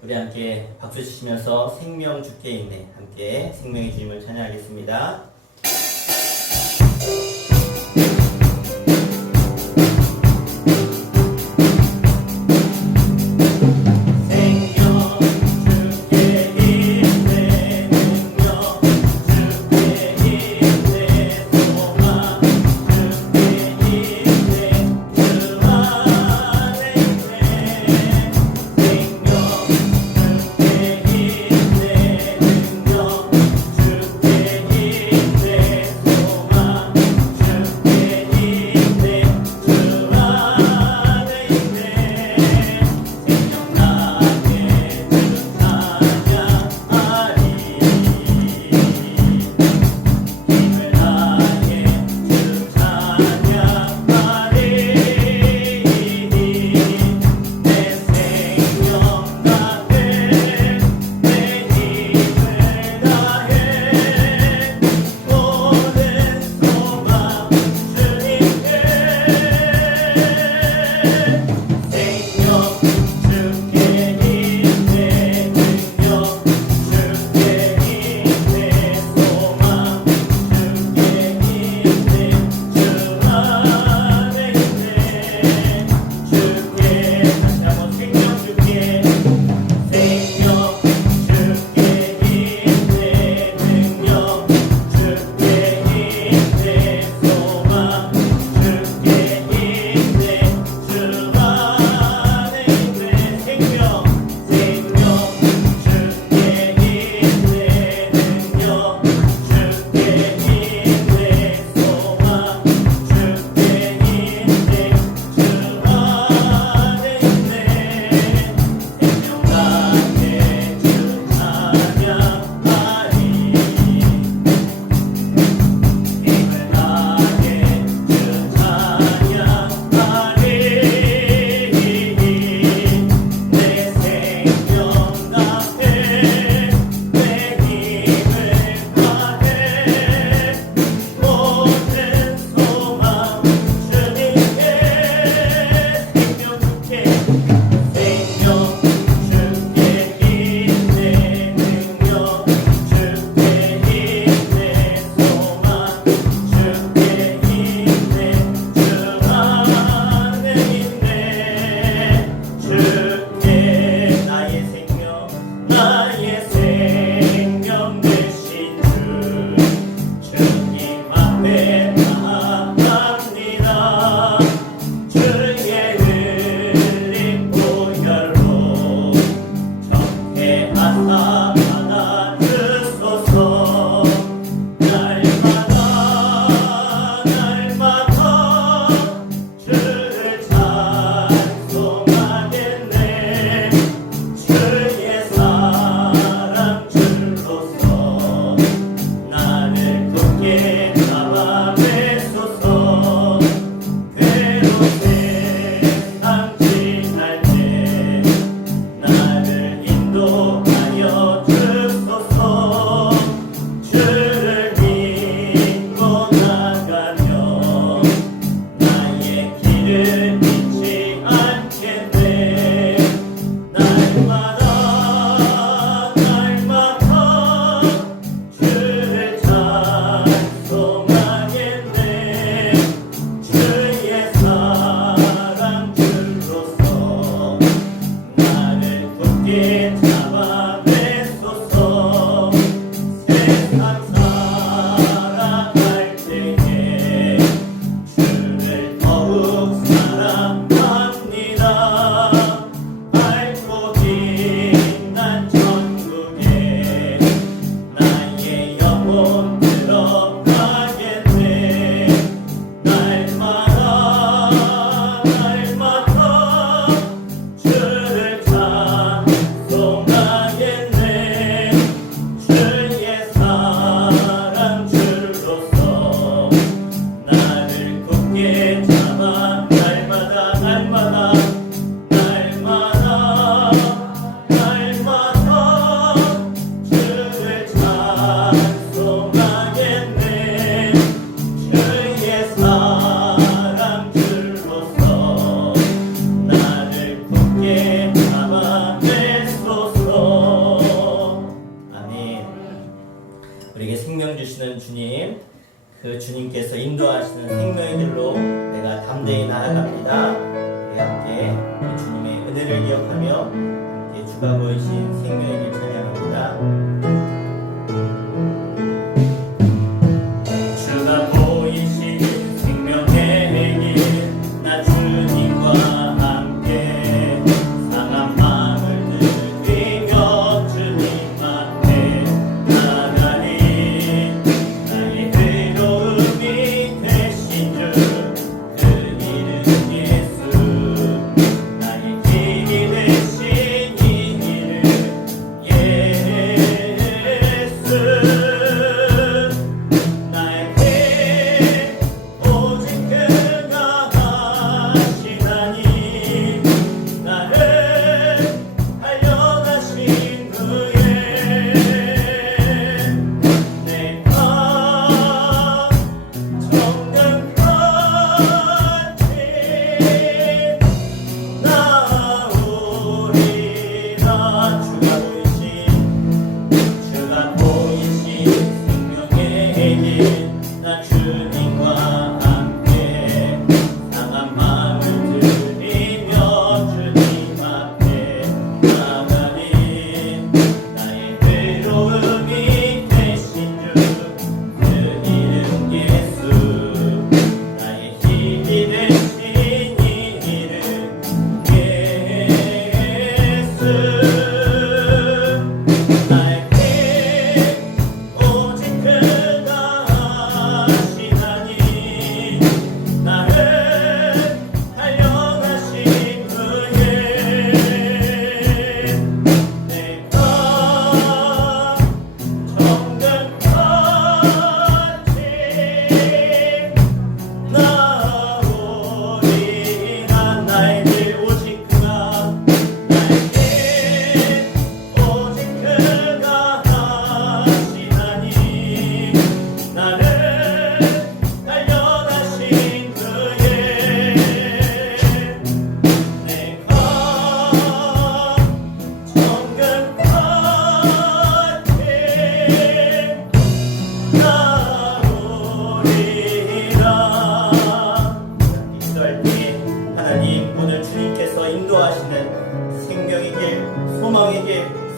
우리 함께 박수 치시면서 생명 주께 있네 함께 생명의 주님을 찬양하겠습니다. 주시는 주님, 그 주님께서 인도하시는 생명의 길로 내가 담대히 나아갑니다. 우리 함께 그 주님의 은혜를 기억하며 함께 주가 보이신 생명의 길 찬양합니다.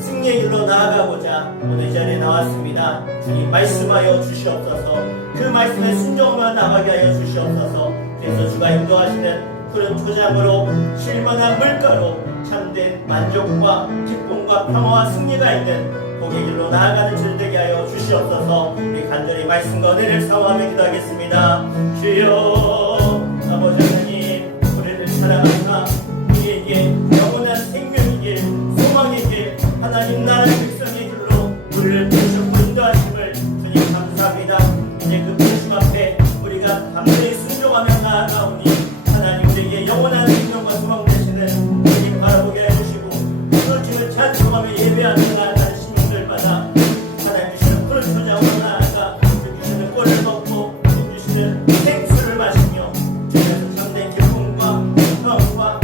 승리의 길로 나아가고자 오늘 이 자리에 나왔습니다. 주님 말씀하여 주시옵소서. 그 말씀에 순종하며 나가게 하여 주시옵소서. 그래서 주가 인도하시는 푸른 초장으로 실만한 물가로 참된 만족과 기쁨과 평화와 승리가 있는 복의 길로 나아가는 줄 되게 하여 주시옵소서. 우리 간절히 말씀과 은혜를 사모하며 기도하겠습니다. 주여 아버지 하나님, 우리를 사랑하사 우리에게 영원한 생명의 길, 소망의 길, 하나님 나라의 백성의 길로 우리를 부르셨고 인도하심을 주님 감사합니다. 이제 그 부르심 앞에 우리가 담대히 순종하며 나아가오니 하나님 우리에게 영원한 생명과 소망 되시는 주님 바라보게 해주시고 오늘 주님을 찬송하며 예배하며 나아가는 시민들마다 하나님 주시는 푸른 초장으로 나아가 주시는 꼴을 먹고 주시는 생수를 마시며 주님께서 참된 기쁨과 평안과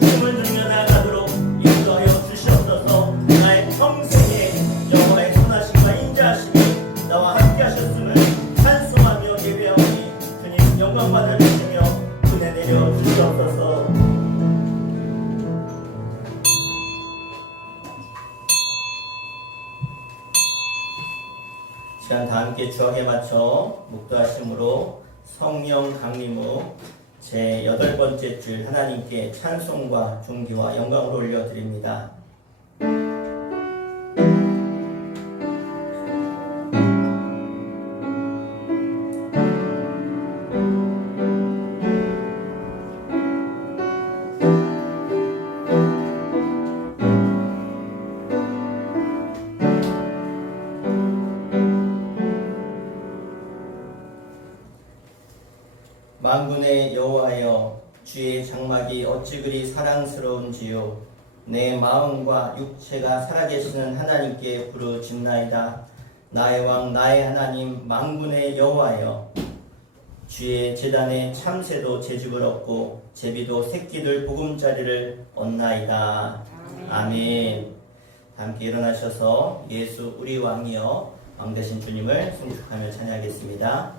힘을 누리며 나아가도록 인도하여 주시옵소서. 나의 평생에 여호와의 선하심과 인자하심이 나와 함께 하셨음을 찬송하며 예배하오니 주님 영광 받아주시며 은혜 내려 주시옵소서. 시간 다 함께 주악에 맞춰 묵도하심으로 성령 강림 후 제8번째 줄 하나님께 찬송과 존귀와 영광을 올려드립니다. 만군의 여호와여, 주의 장막이 어찌 그리 사랑스러운지요. 내 마음과 육체가 살아계시는 하나님께 부르짖나이다. 나의 왕 나의 하나님 만군의 여호와여, 주의 제단에 참새도 제집을 얻고 제비도 새끼들 보금자리를 얻나이다. 아멘. 함께 일어나셔서 예수 우리 왕이여 왕 되신 주님을 송축하며 찬양하겠습니다.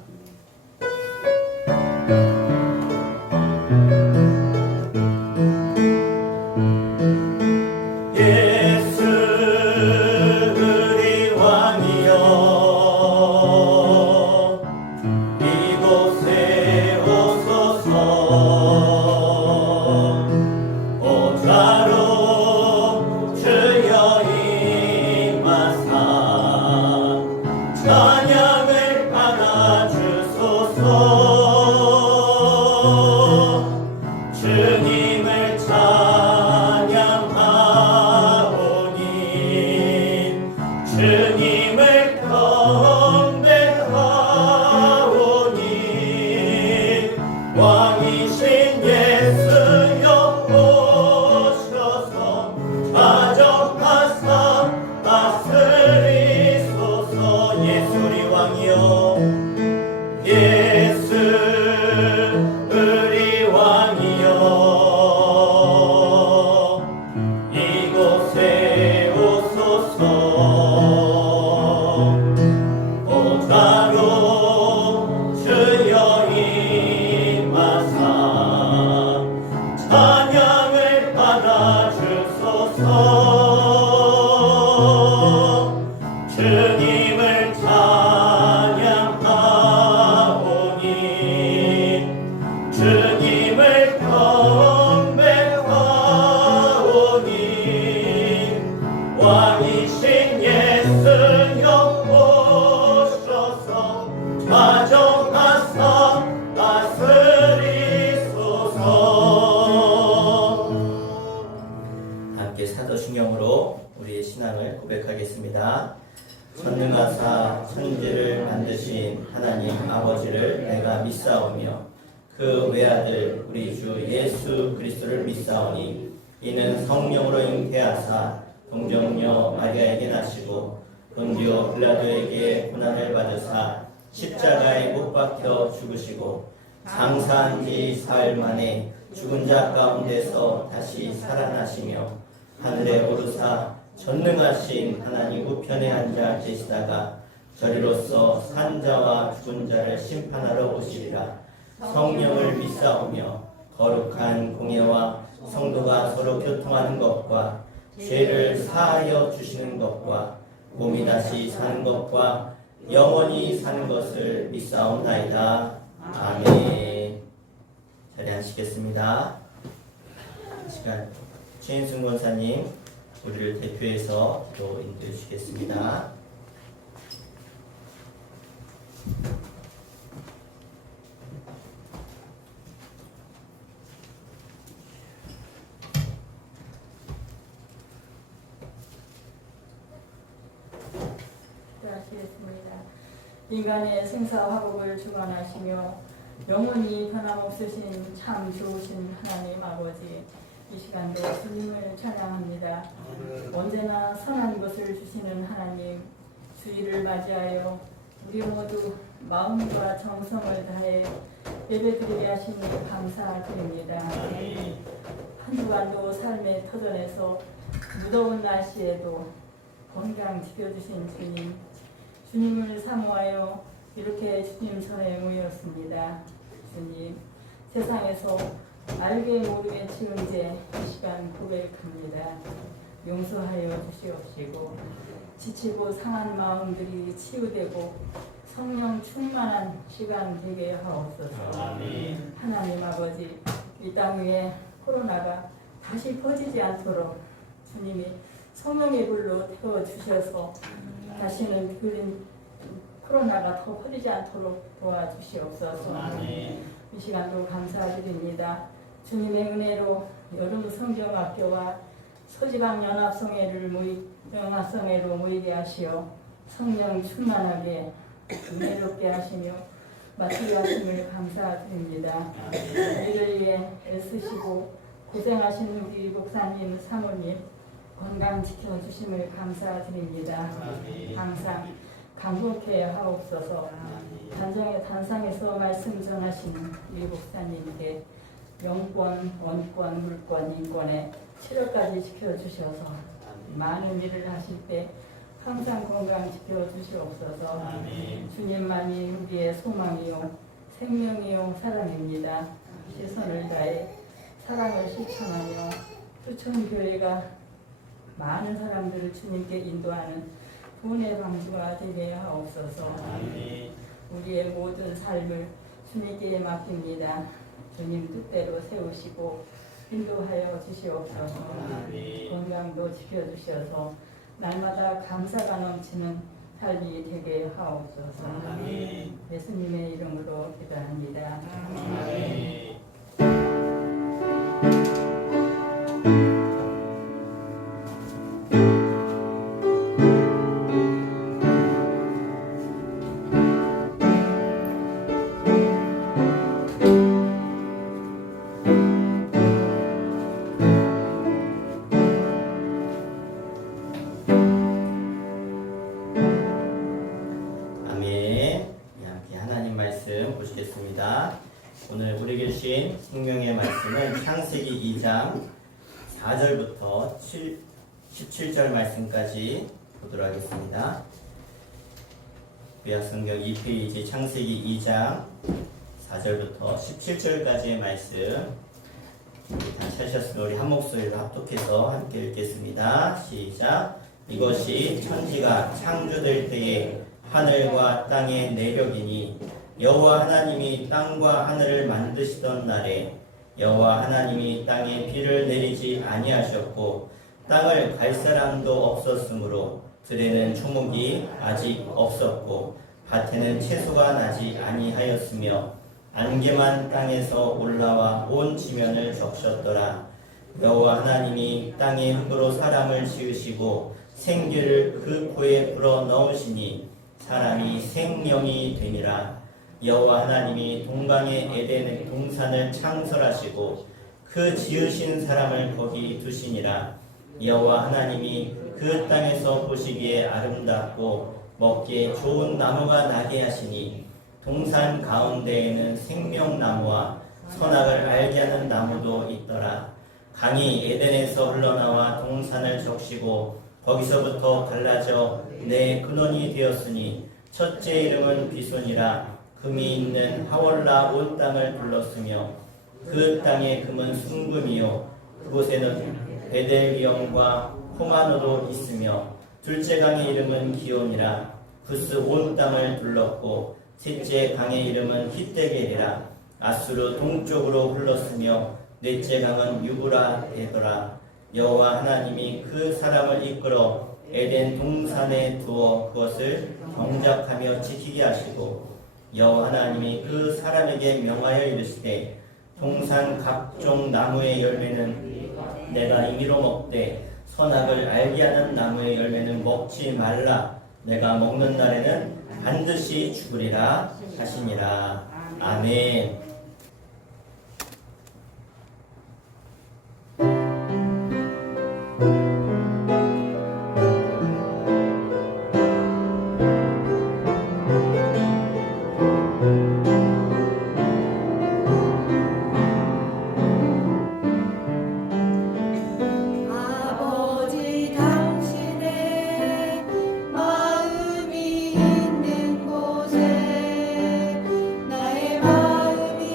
사도신경으로 우리의 신앙을 고백하겠습니다. 전능하사 천지를 만드신 하나님 아버지를 내가 믿사오며 그 외아들 우리 주 예수 그리스도를 믿사오니 이는 성령으로 잉태하사 동정녀 마리아에게 나시고 본디오 빌라도에게 고난을 받으사 십자가에 못 박혀 죽으시고 장사한 지 사흘 만에 죽은 자 가운데서 다시 살아나시며 하늘에 오르사 전능하신 하나님 우편에 앉아 계시다가 저리로서 산 자와 죽은 자를 심판하러 오시리라. 성령을 믿사오며 거룩한 공예와 성도가 서로 교통하는 것과 죄를 사하여 주시는 것과 몸이 다시 사는 것과 영원히 사는 것을 믿사옵나이다. 아멘. 자리 앉으시겠습니다. 이 시간 최인순 권사님 우리를 대표해서 또 인도해 주시겠습니다. 기도하시겠습니다. 인간의 생사화복을 주관하시며 영원히 변함없으신 참 좋으신 하나님 아버지, 이 시간도 주님을 찬양합니다. 언제나 선한 것을 주시는 하나님, 주일을 맞이하여 우리 모두 마음과 정성을 다해 예배드리게 하시니 감사드립니다. 한 주간도 삶의 터전에서 무더운 날씨에도 건강 지켜주신 주님, 주님을 사모하여 이렇게 주님 전에 모였습니다. 주님, 세상에서 알게 모르게 지은 죄 이 시간 고백합니다. 용서하여 주시옵시고 지치고 상한 마음들이 치유되고 성령 충만한 시간 되게 하옵소서. 아멘. 하나님 아버지, 이 땅 위에 코로나가 다시 퍼지지 않도록 주님이 성령의 불로 태워주셔서 다시는 코로나가 더 퍼지지 않도록 도와주시옵소서. 아멘. 이 시간도 감사드립니다. 주님의 은혜로 여름 성경학교와 서지방 연합성회로 모이게 하시어 성령 충만하게 은혜롭게 하시며 맡기게 하심을 감사드립니다. 우리를 위해 애쓰시고 고생하신 우리 목사님, 사모님 건강 지켜주심을 감사드립니다. 항상 강복해 하옵소서. 단상에서 말씀 전하시는 우리 목사님께 영권, 원권, 물권, 인권에 7월까지 지켜주셔서 많은 일을 하실 때 항상 건강 지켜주시옵소서. 아멘. 주님만이 우리의 소망이요 생명이요 사랑입니다. 최선을 다해 사랑을 실천하며 수천교회가 많은 사람들을 주님께 인도하는 구원의 방주가 되게 하옵소서. 아멘. 우리의 모든 삶을 주님께 맡깁니다. 주님 뜻대로 세우시고 인도하여 주시옵소서. 아멘. 건강도 지켜주셔서 날마다 감사가 넘치는 삶이 되게 하옵소서. 아멘. 예수님의 이름으로 기도합니다. 아멘. 아멘. 함께 하나님 말씀 보시겠습니다. 오늘 우리 주신 성경의 말씀은 창세기 2장 4절부터 17절 말씀까지 보도록 하겠습니다. 구약 성경 2페이지 창세기 2장 4절부터 17절까지의 말씀 다 찾으셨으면 우리 한 목소리로 합독해서 함께 읽겠습니다. 시작. 이것이 천지가 창조될 때에 하늘과 땅의 내력이니 여호와 하나님이 땅과 하늘을 만드시던 날에 여호와 하나님이 땅에 비를 내리지 아니하셨고 땅을 갈 사람도 없었으므로 들에는 초목이 아직 없었고 밭에는 채소가 나지 아니하였으며 안개만 땅에서 올라와 온 지면을 적셨더라. 여호와 하나님이 땅의 흙으로 사람을 지으시고 생기를 그 코에 불어 넣으시니 사람이 생명이 되니라. 여호와 하나님이 동방의 에덴 동산을 창설하시고 그 지으신 사람을 거기 두시니라. 여호와 하나님이 그 땅에서 보시기에 아름답고 먹기에 좋은 나무가 나게 하시니 동산 가운데에는 생명나무와 선악을 알게 하는 나무도 있더라. 강이 에덴에서 흘러나와 동산을 적시고 거기서부터 갈라져 내 근원이 되었으니 첫째 이름은 비손이라. 금이 있는 하월라 온 땅을 불렀으며 그 땅의 금은 순금이요 그곳에는 베델기엄과 호마노도 있으며 둘째 강의 이름은 기온이라. 구스 온 땅을 둘렀고 셋째 강의 이름은 히데겔이라. 아수르 동쪽으로 흘렀으며 넷째 강은 유브라 되더라. 여호와 하나님이 그 사람을 이끌어 에덴 동산에 두어 그것을 경작하며 지키게 하시고 여호와 하나님이 그 사람에게 명하여 이르시되 동산 각종 나무의 열매는 내가 임의로 먹되 선악을 알게 하는 나무의 열매는 먹지 말라. 내가 먹는 날에는 반드시 죽으리라 하시니라. 아멘. 아버지 당신의 마음이 있는 곳에 나의 마음이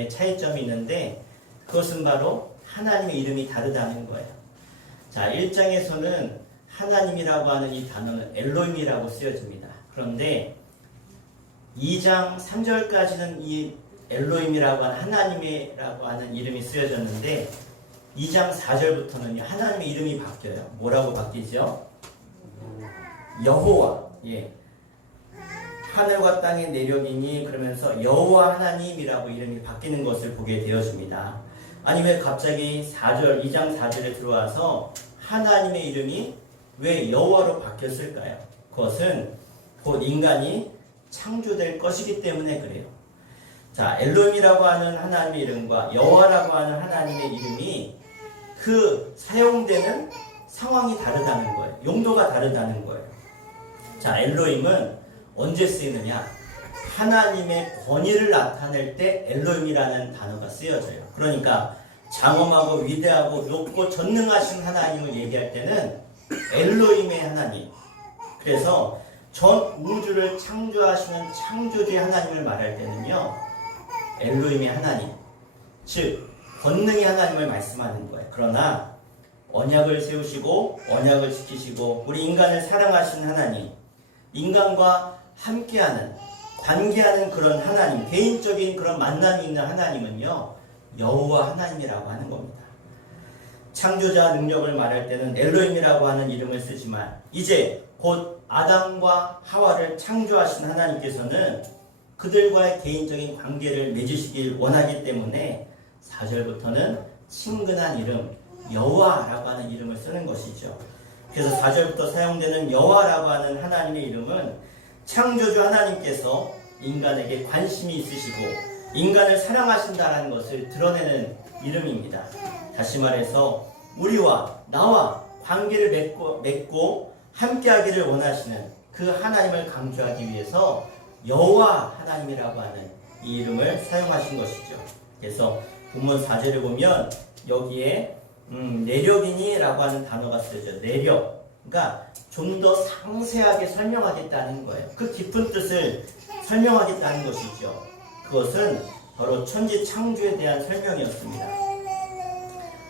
말씀에 차이점이 있는데 그것은 바로 하나님의 이름이 다르다는 거예요. 자, 1장에서는 하나님이라고 하는 이 단어는 엘로힘이라고 쓰여집니다. 그런데 2장 3절까지는 이 엘로힘이라고 하는 하나님이라고 하는 이름이 쓰여졌는데 2장 4절부터는 하나님의 이름이 바뀌어요. 뭐라고 바뀌죠? 여호와. 예. 하늘과 땅의 내력이니 그러면서 여호와 하나님이라고 이름이 바뀌는 것을 보게 되어집니다. 아니 왜 갑자기 4절, 2장 4절에 들어와서 하나님의 이름이 왜 여호와로 바뀌었을까요? 그것은 곧 인간이 창조될 것이기 때문에 그래요. 자, 엘로힘이라고 하는 하나님의 이름과 여호와라고 하는 하나님의 이름이 그 사용되는 상황이 다르다는 거예요. 용도가 다르다는 거예요. 자, 엘로힘은 언제 쓰이느냐? 하나님의 권위를 나타낼 때 엘로힘이라는 단어가 쓰여져요. 그러니까 장엄하고 위대하고 높고 전능하신 하나님을 얘기할 때는 엘로힘의 하나님. 그래서 전 우주를 창조하시는 창조주의 하나님을 말할 때는요, 엘로힘의 하나님, 즉 권능의 하나님을 말씀하는 거예요. 그러나 언약을 세우시고 언약을 지키시고 우리 인간을 사랑하시는 하나님, 인간과 함께하는 관계하는 그런 하나님, 개인적인 그런 만남이 있는 하나님은요, 여호와 하나님이라고 하는 겁니다. 창조자 능력을 말할 때는 엘로힘이라고 하는 이름을 쓰지만 이제 곧 아담과 하와를 창조하신 하나님께서는 그들과의 개인적인 관계를 맺으시길 원하기 때문에 4절부터는 친근한 이름 여호와라고 하는 이름을 쓰는 것이죠. 그래서 4절부터 사용되는 여호와라고 하는 하나님의 이름은 창조주 하나님께서 인간에게 관심이 있으시고 인간을 사랑하신다는 것을 드러내는 이름입니다. 다시 말해서 우리와 나와 관계를 맺고 함께하기를 원하시는 그 하나님을 강조하기 위해서 여호와 하나님이라고 하는 이 이름을 사용하신 것이죠. 그래서 본문 4절을 보면 여기에 내력이니라고 하는 단어가 쓰여져. 내력. 그러니까 좀 더 상세하게 설명하겠다는 거예요. 그 깊은 뜻을 설명하겠다는 것이죠. 그것은 바로 천지 창조에 대한 설명이었습니다.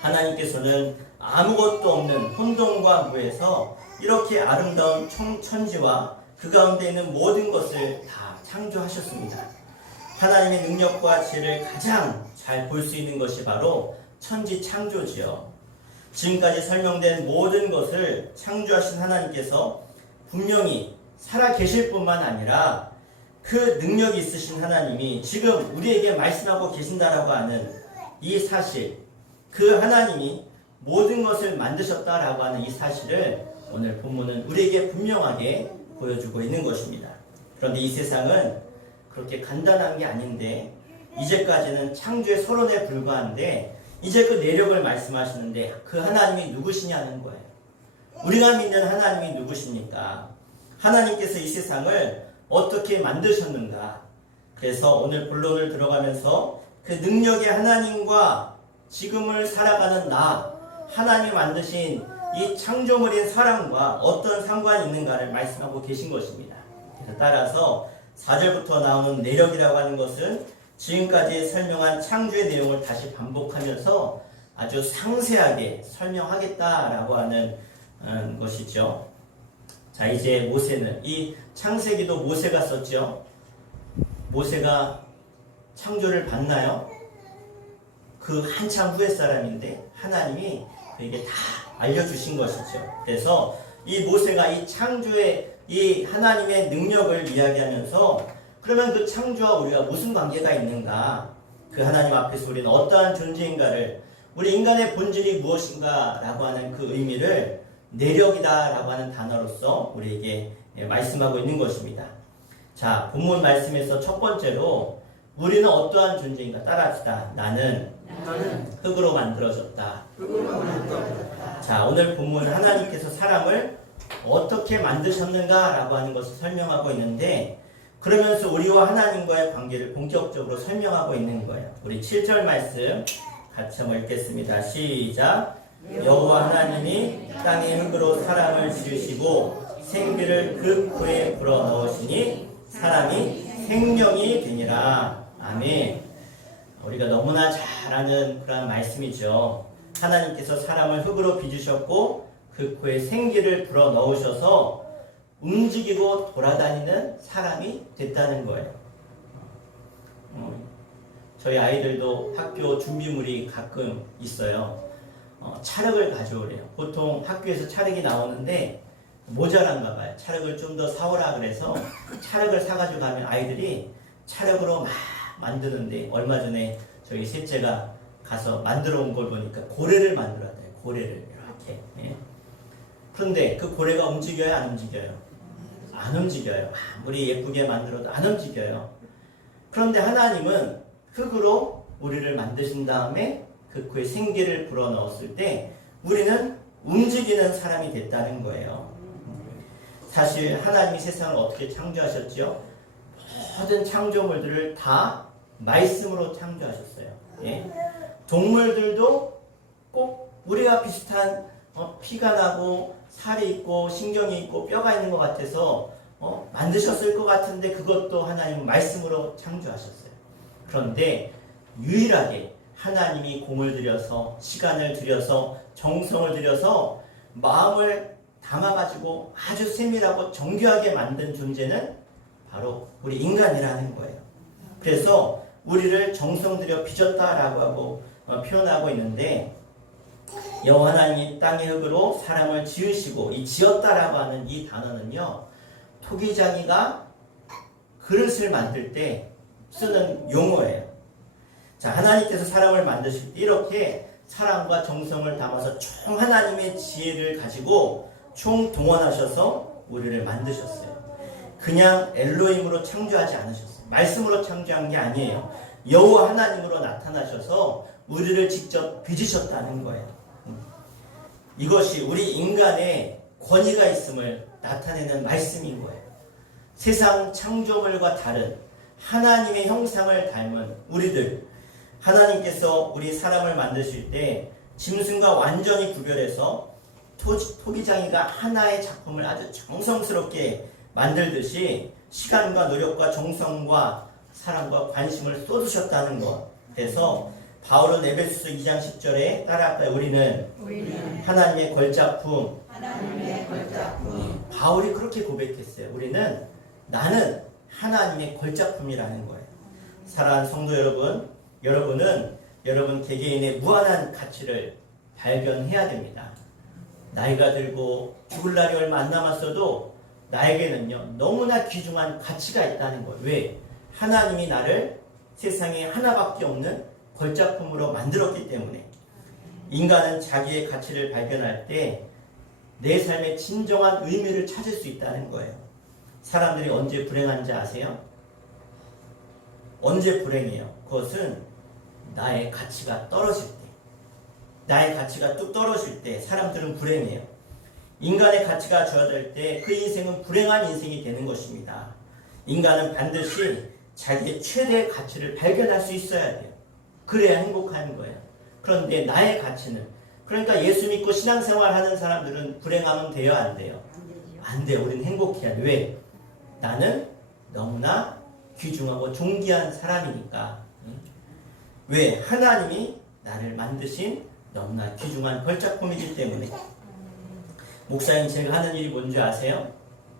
하나님께서는 아무것도 없는 혼돈과 무에서 이렇게 아름다운 천지와 그 가운데 있는 모든 것을 다 창조하셨습니다. 하나님의 능력과 지혜를 가장 잘 볼 수 있는 것이 바로 천지 창조지요. 지금까지 설명된 모든 것을 창조하신 하나님께서 분명히 살아 계실 뿐만 아니라 그 능력이 있으신 하나님이 지금 우리에게 말씀하고 계신다라고 하는 이 사실, 그 하나님이 모든 것을 만드셨다라고 하는 이 사실을 오늘 본문은 우리에게 분명하게 보여주고 있는 것입니다. 그런데 이 세상은 그렇게 간단한 게 아닌데 이제까지는 창조의 서론에 불과한데 이제 그 내력을 말씀하시는데 그 하나님이 누구시냐는 거예요. 우리가 믿는 하나님이 누구십니까? 하나님께서 이 세상을 어떻게 만드셨는가? 그래서 오늘 본론을 들어가면서 그 능력의 하나님과 지금을 살아가는 나, 하나님이 만드신 이 창조물인 사람과 어떤 상관이 있는가를 말씀하고 계신 것입니다. 그래서 따라서 4절부터 나오는 내력이라고 하는 것은 지금까지 설명한 창조의 내용을 다시 반복하면서 아주 상세하게 설명하겠다라고 하는 것이죠. 자, 이제 모세는 이 창세기도 모세가 썼죠. 모세가 창조를 봤나요? 그 한참 후의 사람인데 하나님이 그에게 다 알려주신 것이죠. 그래서 이 모세가 이 창조의 이 하나님의 능력을 이야기하면서 그러면 그 창조와 우리가 무슨 관계가 있는가? 그 하나님 앞에서 우리는 어떠한 존재인가를, 우리 인간의 본질이 무엇인가 라고 하는 그 의미를 내력이다 라고 하는 단어로서 우리에게 말씀하고 있는 것입니다. 자, 본문 말씀에서 첫 번째로 우리는 어떠한 존재인가 따라합시다. 나는 흙으로 만들어졌다. 자, 오늘 본문 하나님께서 사람을 어떻게 만드셨는가 라고 하는 것을 설명하고 있는데 그러면서 우리와 하나님과의 관계를 본격적으로 설명하고 있는 거예요. 우리 7절 말씀 같이 한번 읽겠습니다. 시작. 여호와 하나님이 땅의 흙으로 사람을 지으시고 생기를 그 코에 불어넣으시니 사람이 생명이 되니라. 아멘. 우리가 너무나 잘 아는 그런 말씀이죠. 하나님께서 사람을 흙으로 빚으셨고 그 코에 생기를 불어 넣으셔서 움직이고 돌아다니는 사람이 됐다는 거예요. 저희 아이들도 학교 준비물이 가끔 있어요. 찰흙을 가져오래요. 보통 학교에서 찰흙이 나오는데 모자란가 봐요. 찰흙을 좀 더 사오라 그래서 찰흙을 사가지고 가면 아이들이 찰흙으로 막 만드는데, 얼마 전에 저희 셋째가 가서 만들어 온 걸 보니까 고래를 만들었대요. 고래를 이렇게. 예. 그런데 그 고래가 움직여요? 안 움직여요? 안 움직여요. 아무리 예쁘게 만들어도 안 움직여요. 그런데 하나님은 흙으로 우리를 만드신 다음에 그 코에 생기를 불어넣었을 때 우리는 움직이는 사람이 됐다는 거예요. 사실 하나님이 세상을 어떻게 창조하셨죠? 모든 창조물들을 다 말씀으로 창조하셨어요. 예? 동물들도 꼭 우리와 비슷한 피가 나고 살이 있고 신경이 있고 뼈가 있는 것 같아서 만드셨을 것 같은데 그것도 하나님은 말씀으로 창조하셨어요. 그런데 유일하게 하나님이 공을 들여서 시간을 들여서 정성을 들여서 마음을 담아가지고 아주 세밀하고 정교하게 만든 존재는 바로 우리 인간이라는 거예요. 그래서 우리를 정성 들여 빚었다라고 하고 표현하고 있는데, 여호와 하나님이 땅의 흙으로 사람을 지으시고, 이 지었다라고 하는 이 단어는요, 토기장이가 그릇을 만들 때 쓰는 용어예요. 자, 하나님께서 사람을 만드실 때 이렇게 사랑과 정성을 담아서 총 하나님의 지혜를 가지고 총동원하셔서 우리를 만드셨어요. 그냥 엘로힘으로 창조하지 않으셨어요. 말씀으로 창조한 게 아니에요. 여호와 하나님으로 나타나셔서 우리를 직접 빚으셨다는 거예요. 이것이 우리 인간의 권위가 있음을 나타내는 말씀인 거예요. 세상 창조물과 다른 하나님의 형상을 닮은 우리들, 하나님께서 우리 사람을 만드실 때 짐승과 완전히 구별해서 토기장이가 하나의 작품을 아주 정성스럽게 만들듯이 시간과 노력과 정성과 사랑과 관심을 쏟으셨다는 것. 그래서 바울은 에베소서 2장 10절에 따라할까요? 우리는 하나님의 걸작품. 바울이 그렇게 고백했어요. 나는 하나님의 걸작품이라는 거예요. 사랑하는 성도 여러분, 여러분은 여러분 개개인의 무한한 가치를 발견해야 됩니다. 나이가 들고 죽을 날이 얼마 안 남았어도 나에게는요 너무나 귀중한 가치가 있다는 거예요. 왜? 하나님이 나를 세상에 하나밖에 없는 걸작품으로 만들었기 때문에. 인간은 자기의 가치를 발견할 때 내 삶의 진정한 의미를 찾을 수 있다는 거예요. 사람들이 언제 불행한지 아세요? 언제 불행해요? 그것은 나의 가치가 떨어질 때, 나의 가치가 뚝 떨어질 때 사람들은 불행해요. 인간의 가치가 좋아질 때 그 인생은 불행한 인생이 되는 것입니다. 인간은 반드시 자기의 최대의 가치를 발견할 수 있어야 돼요. 그래야 행복한 거예요. 그런데 나의 가치는, 그러니까 예수 믿고 신앙생활 하는 사람들은 불행하면 돼요? 안 돼요? 안 돼요. 우리는 행복해야 돼. 왜? 나는 너무나 귀중하고 존귀한 사람이니까. 왜? 하나님이 나를 만드신 너무나 귀중한 걸작품이기 때문에. 목사님, 제가 하는 일이 뭔지 아세요?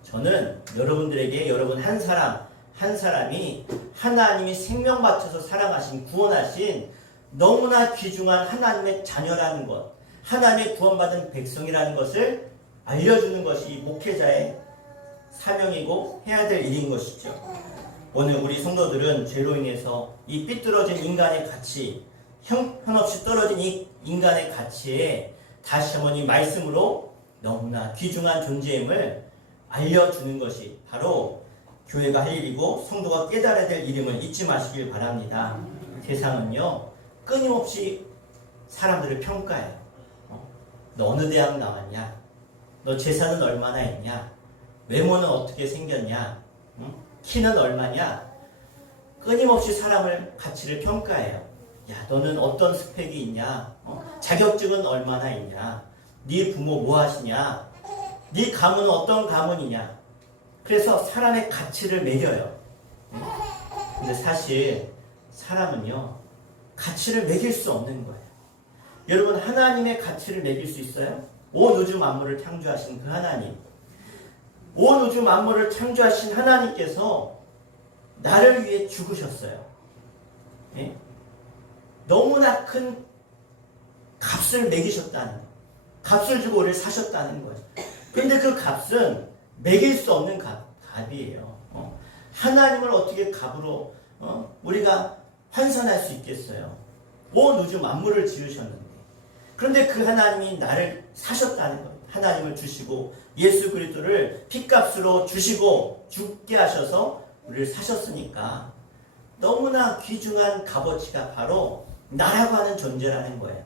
저는 여러분들에게 여러분 한 사람이 하나님이 생명 바쳐서 사랑하신, 구원하신 너무나 귀중한 하나님의 자녀라는 것, 하나님의 구원받은 백성이라는 것을 알려주는 것이 목회자의 사명이고 해야 될 일인 것이죠. 오늘 우리 성도들은 죄로 인해서 이 삐뚤어진 인간의 가치, 형편없이 떨어진 이 인간의 가치에 다시 한번 이 말씀으로 너무나 귀중한 존재임을 알려주는 것이 바로 교회가 할 일이고 성도가 깨달아야 될 일임을 잊지 마시길 바랍니다. 세상은요 끊임없이 사람들을 평가해요. 너 어느 대학 나왔냐? 너 재산은 얼마나 있냐? 외모는 어떻게 생겼냐? 키는 얼마냐? 끊임없이 사람을 가치를 평가해요. 야, 너는 어떤 스펙이 있냐? 자격증은 얼마나 있냐? 네 부모 뭐 하시냐? 네 가문은 어떤 가문이냐? 그래서 사람의 가치를 매겨요. 근데 사실 사람은요 가치를 매길 수 없는 거예요. 여러분, 하나님의 가치를 매길 수 있어요? 온 우주 만물을 창조하신 그 하나님, 온 우주 만물을 창조하신 하나님께서 나를 위해 죽으셨어요. 예? 너무나 큰 값을 매기셨다는 거예요. 값을 주고 우리를 사셨다는 거예요. 그런데 그 값은 매길 수 없는 값이에요. 하나님을 어떻게 값으로 우리가 환산할 수 있겠어요? 온 우주 만물을 지으셨는데. 그런데 그 하나님이 나를 사셨다는 거예요. 하나님을 주시고 예수 그리스도를 핏값으로 주시고 죽게 하셔서 우리를 사셨으니까 너무나 귀중한 값어치가 바로 나라고 하는 존재라는 거예요.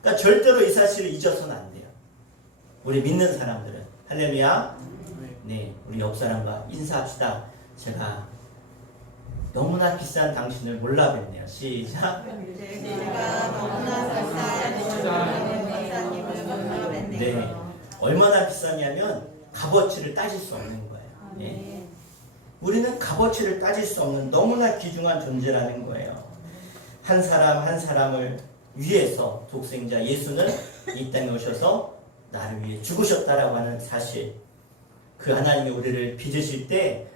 그러니까 절대로 이 사실을 잊어서는 안 돼요. 우리 믿는 사람들은. 할렐루야. 네, 우리 옆 사람과 인사합시다. 제가 너무나 비싼 당신을 몰라 뵀네요. 시작. 제가 너무나 비싼 목사님을 만나 뵀네요. 네, 얼마나 비싸냐면 값어치를 따질 수 없는 거예요. 예. 우리는 값어치를 따질 수 없는 너무나 귀중한 존재라는 거예요. 한 사람 한 사람을 위해서 독생자 예수는 이 땅에 오셔서 나를 위해 죽으셨다라고 하는 사실. 그 하나님이 우리를 빚으실 때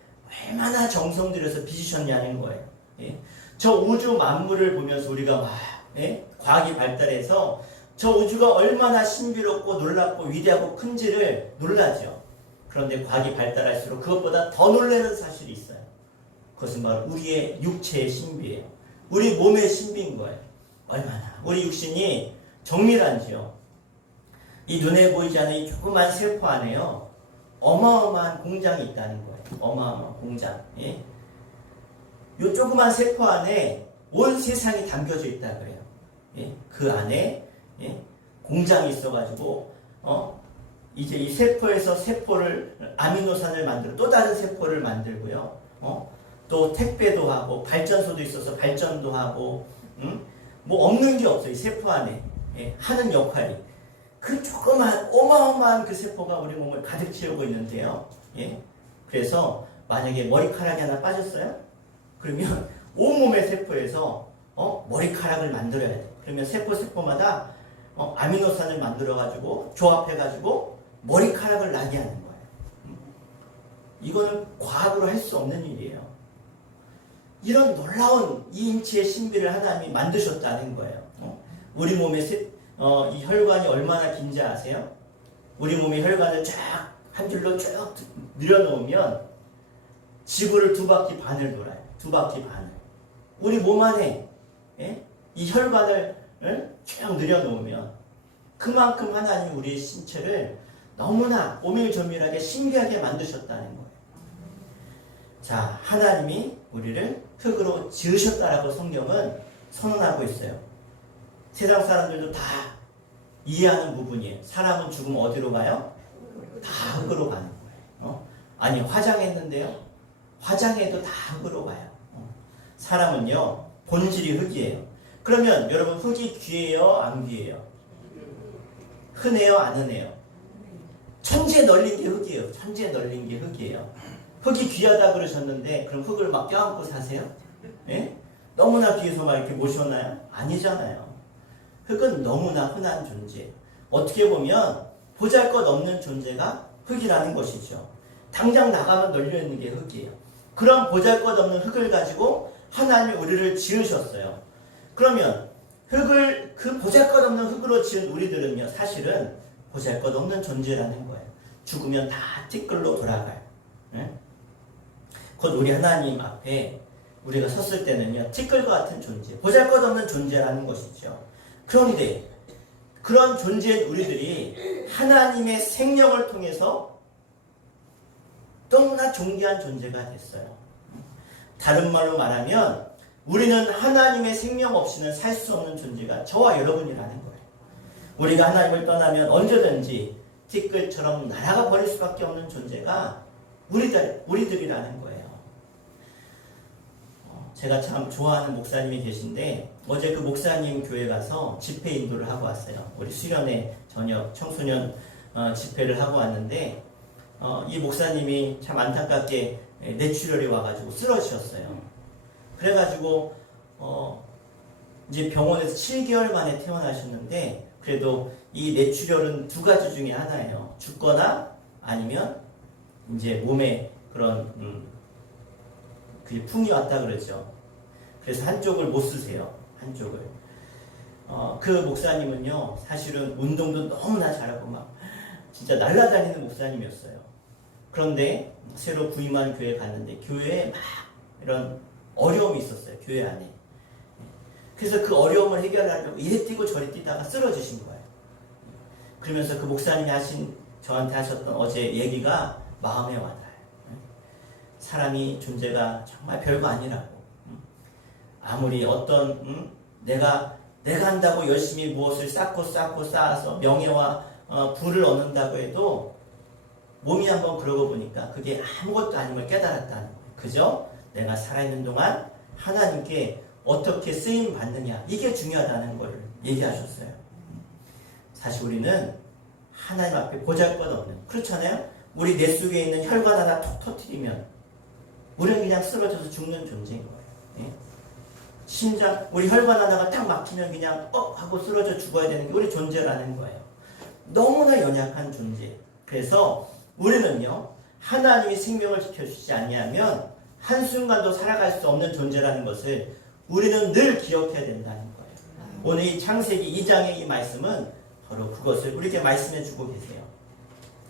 얼마나 정성 들여서 빚으셨냐는 거예요. 예? 저 우주 만물을 보면서 우리가 막 과학이 발달해서 저 우주가 얼마나 신비롭고 놀랍고 위대하고 큰지를 놀라죠. 그런데 과학이 발달할수록 그것보다 더 놀라는 사실이 있어요. 그것은 바로 우리의 육체의 신비예요. 우리 몸의 신비인 거예요. 얼마나 우리 육신이 정밀한지요. 이 눈에 보이지 않는 이 조그만 세포 안에요, 어마어마한 공장이 있다는 거예요. 어마어마한 공장. 예? 이 조그만 세포 안에 온 세상이 담겨져 있다 그래요. 예? 그 안에 공장이 있어가지고 이제 이 세포에서 세포를 아미노산을 만들고 또 다른 세포를 만들고요. 또 택배도 하고 발전소도 있어서 발전도 하고 뭐 없는 게 없어요. 이 세포 안에 하는 역할이. 그 조그만 어마어마한 그 세포가 우리 몸을 가득 채우고 있는데요. 그래서 만약에 머리카락이 하나 빠졌어요? 그러면 온몸의 세포에서 머리카락을 만들어야 돼. 그러면 세포마다 아미노산을 만들어가지고 조합해가지고 머리카락을 나게 하는 거예요. 이거는 과학으로 할 수 없는 일이에요. 이런 놀라운 이 인체의 신비를 하나님이 만드셨다는 거예요. 우리 몸의 이 혈관이 얼마나 긴지 아세요? 우리 몸의 혈관을 쫙 한 줄로 쭉 늘여놓으면 지구를 2바퀴 반을 돌아요. 2바퀴 반을. 우리 몸 안에 이 혈관을 쭉 늘여놓으면 그만큼 하나님이 우리의 신체를 너무나 오밀조밀하게 신비하게 만드셨다는 거예요. 자, 하나님이 우리를 흙으로 지으셨다라고 성경은 선언하고 있어요. 세상 사람들도 다 이해하는 부분이에요. 사람은 죽으면 어디로 가요? 다 흙으로 가는 거예요. 아니, 화장했는데요? 화장해도 다 흙으로 가요. 사람은요, 본질이 흙이에요. 그러면 여러분, 흙이 귀해요? 안 귀해요? 흔해요? 안 흔해요? 천지에 널린 게 흙이에요. 천지에 널린 게 흙이에요. 흙이 귀하다 그러셨는데 그럼 흙을 막 껴안고 사세요? 예? 너무나 귀해서 막 이렇게 모셨나요? 아니잖아요. 흙은 너무나 흔한 존재. 어떻게 보면 보잘것없는 존재가 흙이라는 것이죠. 당장 나가면 널려있는 게 흙이에요. 그런 보잘것없는 흙을 가지고 하나님이 우리를 지으셨어요. 그러면 그 보잘것없는 흙으로 지은 우리들은요, 사실은 보잘것없는 존재라는 거예요. 죽으면 다 티끌로 돌아가요. 네? 곧 우리 하나님 앞에 우리가 섰을 때는요, 티끌과 같은 존재, 보잘것없는 존재라는 것이죠. 그런데 그런 존재인 우리들이 하나님의 생명을 통해서 너무나 존귀한 존재가 됐어요. 다른 말로 말하면 우리는 하나님의 생명 없이는 살 수 없는 존재가 저와 여러분이라는 거예요. 우리가 하나님을 떠나면 언제든지 티끌처럼 날아가 버릴 수밖에 없는 존재가 우리들이라는 거예요. 제가 참 좋아하는 목사님이 계신데 어제 그 목사님 교회 가서 집회 인도를 하고 왔어요. 우리 수련회 저녁 청소년 집회를 하고 왔는데 이 목사님이 참 안타깝게 뇌출혈이 와가지고 쓰러지셨어요. 그래가지고 이제 병원에서 7개월 만에 퇴원하셨는데 그래도 이 뇌출혈은 두 가지 중에 하나예요. 죽거나 아니면 이제 몸에 그런 그 풍이 왔다 그러죠. 그래서 한쪽을 못 쓰세요. 한쪽을. 그 목사님은요, 사실은 운동도 너무나 잘하고 막 진짜 날아다니는 목사님이었어요. 그런데 새로 부임한 교회 갔는데 교회에 막 이런 어려움이 있었어요. 교회 안에. 그래서 그 어려움을 해결하려고 이리 뛰고 저리 뛰다가 쓰러지신 거예요. 그러면서 그 목사님이 저한테 하셨던 어제 얘기가 마음에 와닿아요. 사람이 존재가 정말 별거 아니라고. 아무리 어떤 내가 한다고 열심히 무엇을 쌓아서 명예와 부를 얻는다고 해도 몸이 한번 그러고 보니까 그게 아무것도 아님을 깨달았다는 거예요. 그죠? 내가 살아있는 동안 하나님께 어떻게 쓰임 받느냐, 이게 중요하다는 걸 얘기하셨어요. 사실 우리는 하나님 앞에 보잘것없는, 그렇잖아요? 우리 뇌 속에 있는 혈관 하나 톡 터뜨리면 우리는 그냥 쓰러져서 죽는 존재인 거예요. 예? 심장, 우리 혈관 하나가 딱 막히면 그냥 하고 쓰러져 죽어야 되는 게 우리 존재라는 거예요. 너무나 연약한 존재. 그래서 우리는요, 하나님이 생명을 지켜주시지 아니하면 한순간도 살아갈 수 없는 존재라는 것을 우리는 늘 기억해야 된다는 거예요. 오늘 이 창세기 2장의 이 말씀은 바로 그것을 우리에게 말씀해 주고 계세요.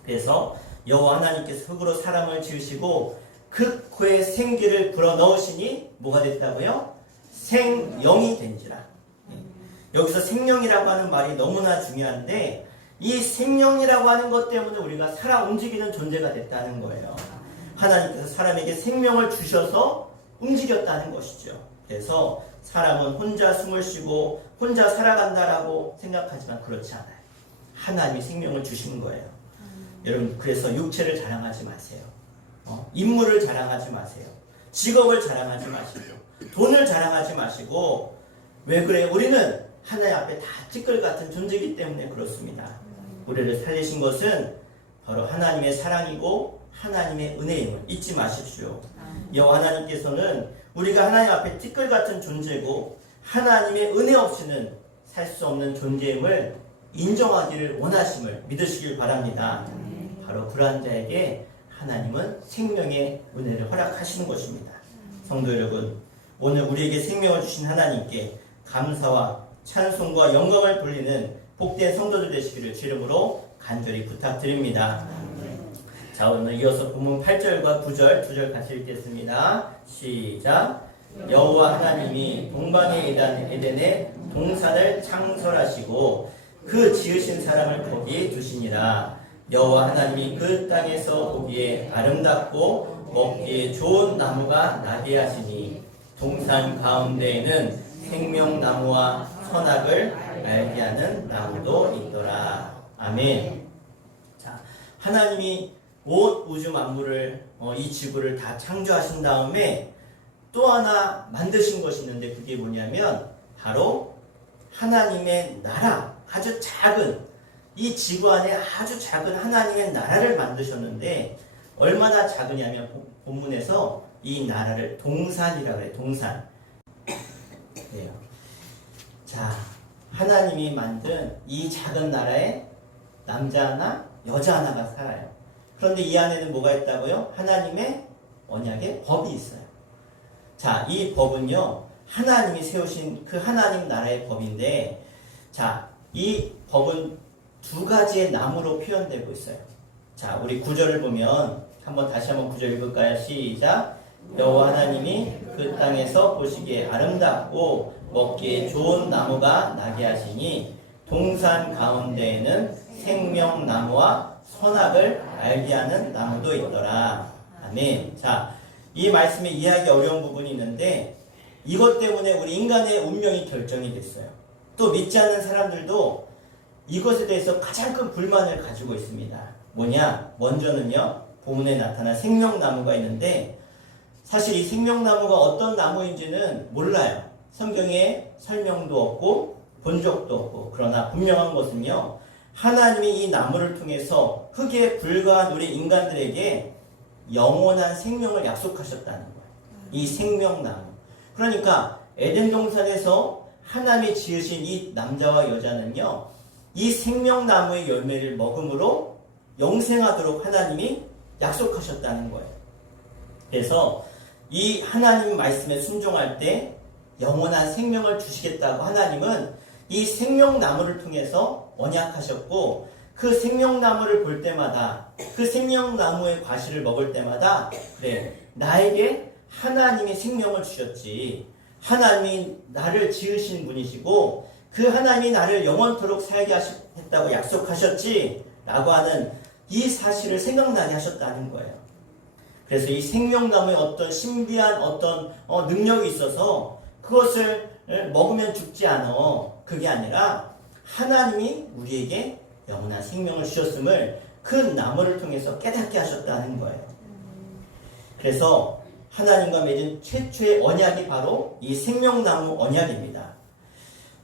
그래서 여호와 하나님께서 흙으로 사람을 지으시고 그 코에 생기를 불어넣으시니 뭐가 됐다고요? 생영이 된지라. 여기서 생명이라고 하는 말이 너무나 중요한데 이 생명이라고 하는 것 때문에 우리가 살아 움직이는 존재가 됐다는 거예요. 하나님께서 사람에게 생명을 주셔서 움직였다는 것이죠. 그래서 사람은 혼자 숨을 쉬고 혼자 살아간다라고 생각하지만 그렇지 않아요. 하나님이 생명을 주신 거예요. 여러분, 그래서 육체를 자랑하지 마세요. 인물을 자랑하지 마세요. 직업을 자랑하지 마시고 돈을 자랑하지 마시고. 왜 그래요? 우리는 하나님 앞에 다 찌끌 같은 존재이기 때문에 그렇습니다. 우리를 살리신 것은 바로 하나님의 사랑이고 하나님의 은혜임을 잊지 마십시오. 여호와 하나님께서는 우리가 하나님 앞에 찌끌 같은 존재고 하나님의 은혜 없이는 살 수 없는 존재임을 인정하기를 원하심을 믿으시길 바랍니다. 바로 그러한 자에게 하나님은 생명의 은혜를 허락하시는 것입니다. 성도 여러분, 오늘 우리에게 생명을 주신 하나님께 감사와 찬송과 영광을 돌리는 복된 성도들 되시기를 주 이름으로 간절히 부탁드립니다. 자, 오늘 이어서 본문 8절과 9절, 2절 같이 읽겠습니다. 시작. 여호와 하나님이 동방의 에덴에 동산을 창설하시고 그 지으신 사람을 거기에 두시니라. 여호와 하나님이 그 땅에서 보기에 아름답고 먹기에 좋은 나무가 나게 하시니 동산 가운데에는 생명나무와 선악을 알게 하는 나무도 있더라. 아멘. 자, 하나님이 온 우주 만물을 이 지구를 다 창조하신 다음에 또 하나 만드신 것이 있는데 그게 뭐냐면 바로 하나님의 나라, 아주 작은 이 지구 안에 아주 작은 하나님의 나라를 만드셨는데 얼마나 작으냐면 본문에서 이 나라를 동산이라고 해요. 동산. 그래요. 자, 하나님이 만든 이 작은 나라에 남자 하나, 여자 하나가 살아요. 그런데 이 안에는 뭐가 있다고요? 하나님의 언약의 법이 있어요. 자, 이 법은요, 하나님이 세우신 그 하나님 나라의 법인데, 자, 이 법은 두 가지의 나무로 표현되고 있어요. 자, 우리 구절을 보면 다시 한번 구절 읽을까요? 시작. 여호와 하나님이 그 땅에서 보시기에 아름답고 먹기에 좋은 나무가 나게 하시니 동산 가운데에는 생명나무와 선악을 알게 하는 나무도 있더라. 아멘. 자, 이 말씀에 이해하기 어려운 부분이 있는데 이것 때문에 우리 인간의 운명이 결정이 됐어요. 또 믿지 않는 사람들도 이것에 대해서 가장 큰 불만을 가지고 있습니다. 뭐냐? 먼저는요, 본문에 나타난 생명나무가 있는데 사실 이 생명나무가 어떤 나무인지는 몰라요. 성경에 설명도 없고 본 적도 없고. 그러나 분명한 것은요, 하나님이 이 나무를 통해서 흙에 불과한 우리 인간들에게 영원한 생명을 약속하셨다는 거예요. 이 생명나무. 그러니까 에덴 동산에서 하나님이 지으신 이 남자와 여자는요, 이 생명나무의 열매를 먹음으로 영생하도록 하나님이 약속하셨다는 거예요. 그래서 이 하나님 말씀에 순종할 때 영원한 생명을 주시겠다고 하나님은 이 생명나무를 통해서 언약하셨고, 그 생명나무를 볼 때마다, 그 생명나무의 과실을 먹을 때마다, 그래, 나에게 하나님이 생명을 주셨지, 하나님이 나를 지으신 분이시고 그 하나님이 나를 영원토록 살게 했다고 약속하셨지 라고 하는 이 사실을 생각나게 하셨다는 거예요. 그래서 이 생명나무에 어떤 신비한 어떤 능력이 있어서 그것을 먹으면 죽지 않아. 그게 아니라 하나님이 우리에게 영원한 생명을 주셨음을 그 나무를 통해서 깨닫게 하셨다는 거예요. 그래서 하나님과 맺은 최초의 언약이 바로 이 생명나무 언약입니다.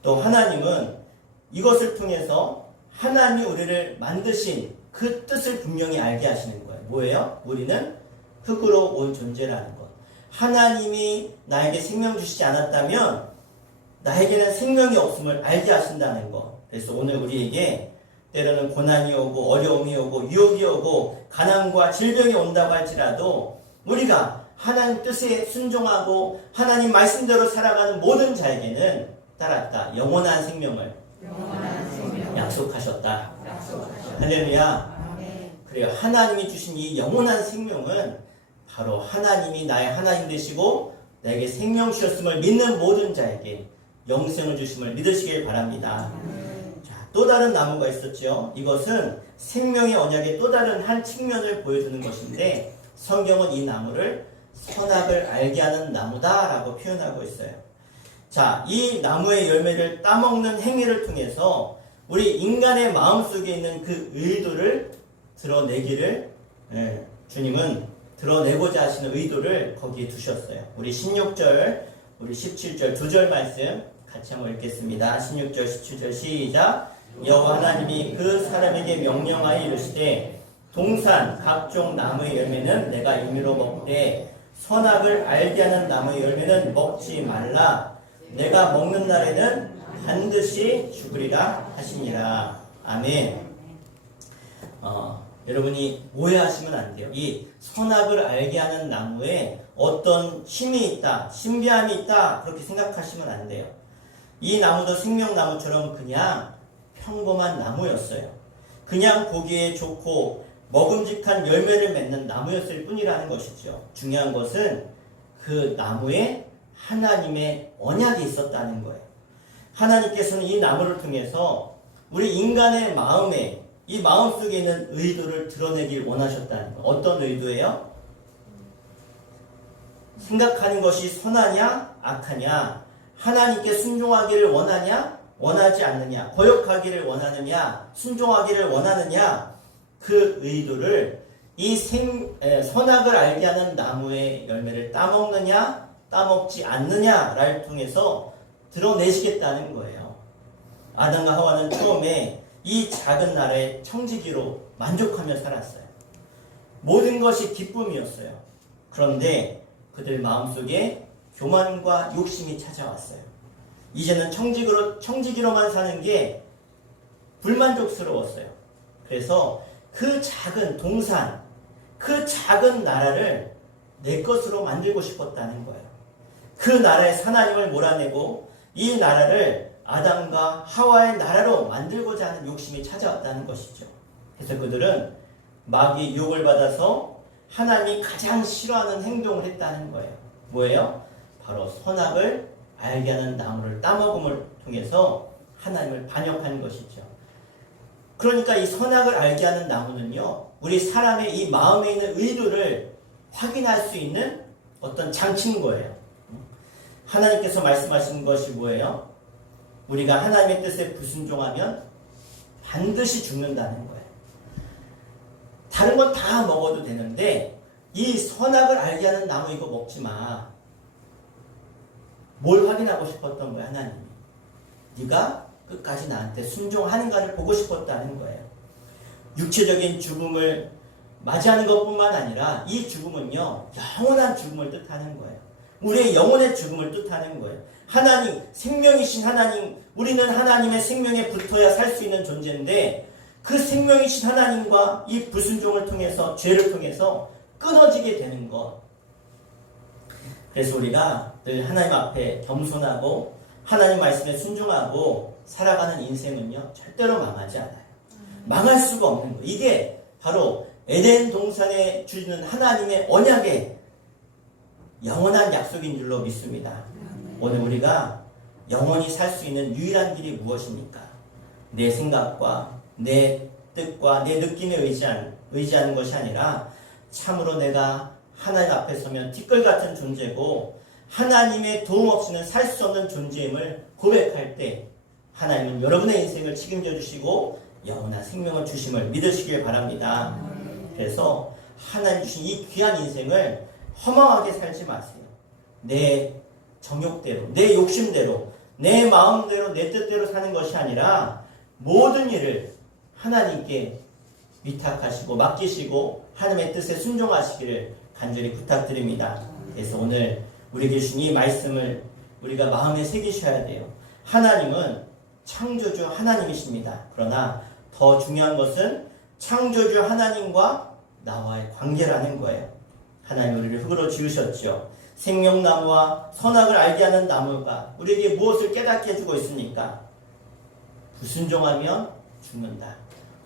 또 하나님은 이것을 통해서 하나님이 우리를 만드신 그 뜻을 분명히 알게 하시는 거예요. 뭐예요? 우리는 흙으로 온 존재라는 것. 하나님이 나에게 생명 주시지 않았다면 나에게는 생명이 없음을 알게 하신다는 것. 그래서 오늘 우리에게 때로는 고난이 오고 어려움이 오고 유혹이 오고 가난과 질병이 온다고 할지라도 우리가 하나님 뜻에 순종하고 하나님 말씀대로 살아가는 모든 자에게는 따랐다. 영원한 생명을 약속하셨다. 할렐루야. 그래요. 하나님이 주신 이 영원한 생명은 바로 하나님이 나의 하나님 되시고 내게 생명 주셨음을 믿는 모든 자에게 영생을 주심을 믿으시길 바랍니다. 자, 또 다른 나무가 있었죠. 이것은 생명의 언약의 또 다른 한 측면을 보여주는 것인데 성경은 이 나무를 선악을 알게 하는 나무다라고 표현하고 있어요. 자, 이 나무의 열매를 따먹는 행위를 통해서 우리 인간의 마음속에 있는 그 의도를 드러내기를 주님은 드러내고자 하시는 의도를 거기에 두셨어요. 우리 16절, 우리 17절 두 절 말씀 같이 한번 읽겠습니다. 16절, 17절 시작. 여호와 하나님이 그 사람에게 명령하여 이르시되 동산 각종 나무의 열매는 내가 임의로 먹되 선악을 알게 하는 나무의 열매는 먹지 말라. 내가 먹는 날에는 반드시 죽으리라 하시니라. 아멘. 여러분이 오해하시면 안 돼요. 이 선악을 알게 하는 나무에 어떤 힘이 있다, 신비함이 있다 그렇게 생각하시면 안 돼요. 이 나무도 생명나무처럼 그냥 평범한 나무였어요. 그냥 보기에 좋고 먹음직한 열매를 맺는 나무였을 뿐이라는 것이죠. 중요한 것은 그 나무에 하나님의 언약이 있었다는 거예요. 하나님께서는 이 나무를 통해서 우리 인간의 마음에 이 마음속에 있는 의도를 드러내길 원하셨다는 거예요. 어떤 의도예요? 생각하는 것이 선하냐 악하냐, 하나님께 순종하기를 원하냐 원하지 않느냐, 거역하기를 원하느냐 순종하기를 원하느냐, 그 의도를 이 선악을 알게 하는 나무의 열매를 따먹느냐 따먹지 않느냐를 통해서 드러내시겠다는 거예요. 아담과 하와는 처음에 이 작은 나라의 청지기로 만족하며 살았어요. 모든 것이 기쁨이었어요. 그런데 그들 마음속에 교만과 욕심이 찾아왔어요. 이제는 청지기로만 사는 게 불만족스러웠어요. 그래서 그 작은 동산, 그 작은 나라를 내 것으로 만들고 싶었다는 거예요. 그 나라의 하나님을 몰아내고 이 나라를 아담과 하와의 나라로 만들고자 하는 욕심이 찾아왔다는 것이죠. 그래서 그들은 마귀의 유혹을 받아서 하나님이 가장 싫어하는 행동을 했다는 거예요. 뭐예요? 바로 선악을 알게 하는 나무를 따먹음을 통해서 하나님을 반역한 것이죠. 그러니까 이 선악을 알게 하는 나무는요, 우리 사람의 이 마음에 있는 의도를 확인할 수 있는 어떤 장치인 거예요. 하나님께서 말씀하신 것이 뭐예요? 우리가 하나님의 뜻에 불순종하면 반드시 죽는다는 거예요. 다른 건 다 먹어도 되는데 이 선악을 알게 하는 나무 이거 먹지 마. 뭘 확인하고 싶었던 거야, 하나님이? 네가 끝까지 나한테 순종하는가를 보고 싶었다는 거예요. 육체적인 죽음을 맞이하는 것뿐만 아니라 이 죽음은요, 영원한 죽음을 뜻하는 거예요. 우리의 영혼의 죽음을 뜻하는 거예요. 하나님, 생명이신 하나님, 우리는 하나님의 생명에 붙어야 살 수 있는 존재인데 그 생명이신 하나님과 이 불순종을 통해서, 죄를 통해서 끊어지게 되는 것. 그래서 우리가 늘 하나님 앞에 겸손하고 하나님 말씀에 순종하고 살아가는 인생은요, 절대로 망하지 않아요. 망할 수가 없는 거예요. 이게 바로 에덴 동산에 주는 하나님의 언약의 영원한 약속인 줄로 믿습니다. 오늘 우리가 영원히 살 수 있는 유일한 길이 무엇입니까? 내 생각과 내 뜻과 내 느낌에 의지하는 것이 아니라 참으로 내가 하나님 앞에 서면 티끌 같은 존재고 하나님의 도움 없이는 살 수 없는 존재임을 고백할 때 하나님은 여러분의 인생을 책임져 주시고 영원한 생명을 주심을 믿으시길 바랍니다. 그래서 하나님 주신 이 귀한 인생을 허망하게 살지 마세요. 내 정욕대로, 내 욕심대로, 내 마음대로, 내 뜻대로 사는 것이 아니라 모든 일을 하나님께 위탁하시고 맡기시고 하나님의 뜻에 순종하시기를 간절히 부탁드립니다. 그래서 오늘 우리에게 주신 이 말씀을 우리가 마음에 새기셔야 돼요. 하나님은 창조주 하나님이십니다. 그러나 더 중요한 것은 창조주 하나님과 나와의 관계라는 거예요. 하나님 우리를 흙으로 지으셨죠. 생명나무와 선악을 알게 하는 나무가 우리에게 무엇을 깨닫게 해주고 있습니까? 불순종하면 죽는다.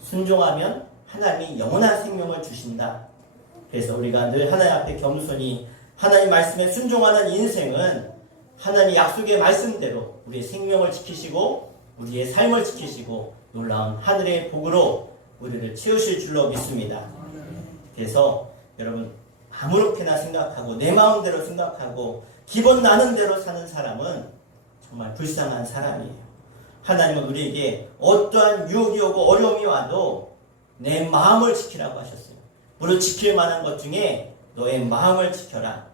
순종하면 하나님이 영원한 생명을 주신다. 그래서 우리가 늘 하나님 앞에 겸손히 하나님 말씀에 순종하는 인생은 하나님 약속의 말씀대로 우리의 생명을 지키시고 우리의 삶을 지키시고 놀라운 하늘의 복으로 우리를 채우실 줄로 믿습니다. 그래서 여러분 아무렇게나 생각하고 내 마음대로 생각하고 기분 나는 대로 사는 사람은 정말 불쌍한 사람이에요. 하나님은 우리에게 어떠한 유혹이 오고 어려움이 와도 내 마음을 지키라고 하셨어요. 무릇 지킬 만한 것 중에 너의 마음을 지켜라.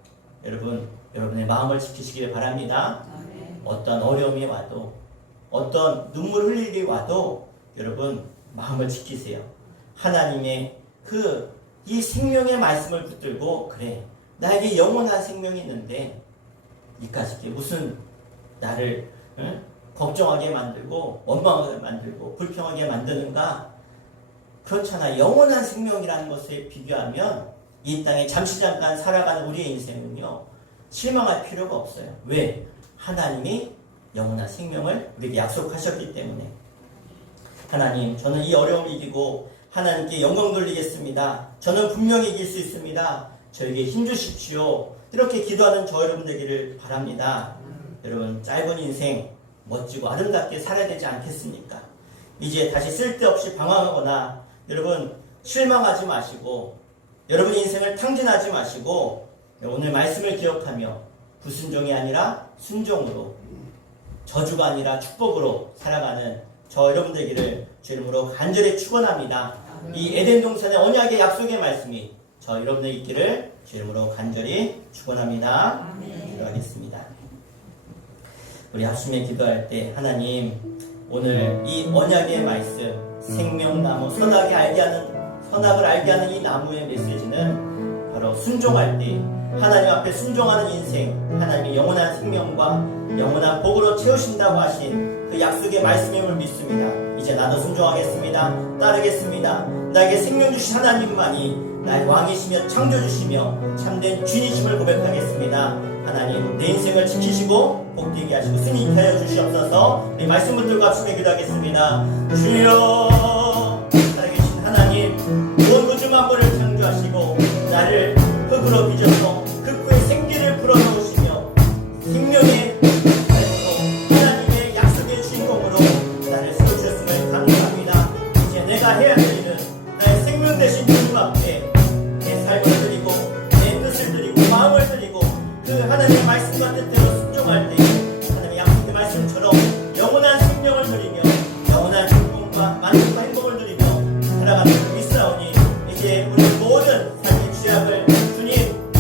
여러분의 마음을 지키시길 바랍니다. 어떤 어려움이 와도 어떤 눈물 흘릴 일이 와도 여러분 마음을 지키세요. 하나님의 이 생명의 말씀을 붙들고 그래 나에게 영원한 생명이 있는데 이까짓 무슨 나를 걱정하게 만들고 원망하게 만들고 불평하게 만드는가? 그렇잖아. 영원한 생명이라는 것에 비교하면 이 땅에 잠시 잠깐 살아가는 우리의 인생은요 실망할 필요가 없어요. 왜? 하나님이 영원한 생명을 우리에게 약속하셨기 때문에. 하나님, 저는 이 어려움을 이기고 하나님께 영광 돌리겠습니다. 저는 분명히 이길 수 있습니다. 저에게 힘주십시오. 이렇게 기도하는 저 여러분 되기를 바랍니다. 여러분 짧은 인생 멋지고 아름답게 살아야 되지 않겠습니까? 이제 다시 쓸데없이 방황하거나 여러분 실망하지 마시고 여러분 인생을 탕진하지 마시고 오늘 말씀을 기억하며 불순종이 아니라 순종으로 저주가 아니라 축복으로 살아가는 저 여러분 되기를 주 이름으로 간절히 축원합니다. 이 에덴 동산의 언약의 약속의 말씀이 저 여러분에게 있기를 주 이름으로 간절히 축원합니다. 기도하겠습니다. 우리 아침에 기도할 때 하나님 오늘 이 언약의 말씀 생명나무 선악을 알게 하는 이 나무의 메시지는 바로 순종할 때 하나님 앞에 순종하는 인생 하나님의 영원한 생명과 영원한 복으로 채우신다고 하신 그 약속의 말씀임을 믿습니다. 이제 나도 순종하겠습니다. 따르겠습니다. 나에게 생명 주신 하나님만이 나의 왕이시며 창조주시며 참된 주인이심을 고백하겠습니다. 하나님 내 인생을 지키시고 복되게 하시고 승리케 하여 주시옵소서. 이 말씀 붙들고 합심해 기도하겠습니다. 주여 살아계신 하나님 온 우주 만물을 창조하시고 나를 흙으로 빚어서 흙구에 생기를 불어넣으시며 생명의 삶으로 하나님의 약속의 주인공으로 나를 세워주셨음을 감사합니다. 이제 내가 해야 할 일은 나의 생명 되신 주님 앞에 내 삶을 드리고 내 뜻을 드리고 마음을 드리고 그 하나님의 말씀과 뜻대로 순종할 때 하나님의 약속의 말씀처럼 영원한 생명을 누리며 영원한 행복과 만족과 행복을 누리며 살아가는 그 믿사오니 이제 우리 모든 삶의 죄악을 주님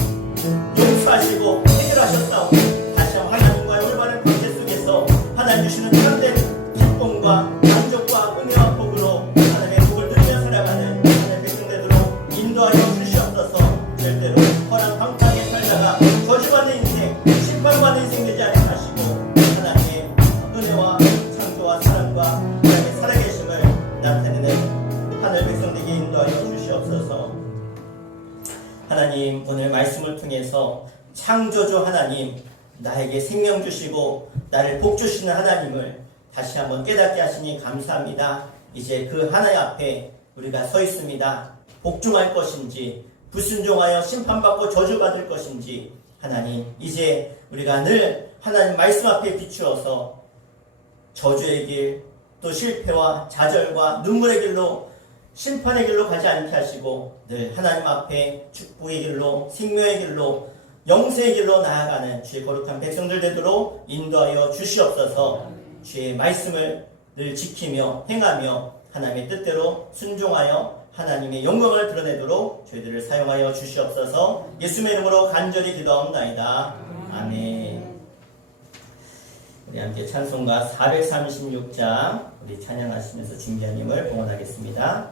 용서하시고 해결하셨사오니 다시 한번 하나님과의 올바른 관계 속에서 하나님 주시는 참된 기쁨과 만족과 은혜와 복으로 하나님의 복을 누리며 살아가는 하나님의 백성되도록 인도하여 주시옵소서. 절대로 허락 방탕에 살다가 저주받는 인생 충만함과 하나님의 살아계심을 나타내는 하늘 백성되게 인도하여 주시옵소서. 하나님, 오늘 말씀을 통해서 창조주 하나님, 나에게 생명 주시고 나를 복 주시는 하나님을 다시 한번 깨닫게 하시니 감사합니다. 이제 그 하나님 앞에 우리가 서 있습니다. 복종할 것인지 불순종하여 심판받고 저주받을 것인지, 하나님, 이제 우리가 늘 하나님 말씀 앞에 비추어서 저주의 길, 또 실패와 좌절과 눈물의 길로, 심판의 길로 가지 않게 하시고 늘 하나님 앞에 축복의 길로, 생명의 길로, 영생의 길로 나아가는 주의 거룩한 백성들 되도록 인도하여 주시옵소서. 주의 말씀을 늘 지키며 행하며 하나님의 뜻대로 순종하여 하나님의 영광을 드러내도록 저희들을 사용하여 주시옵소서. 예수님의 이름으로 간절히 기도하옵나이다. 아멘. 우리 함께 찬송가 436장 우리 찬양하시면서 준비한 힘을 봉헌하겠습니다.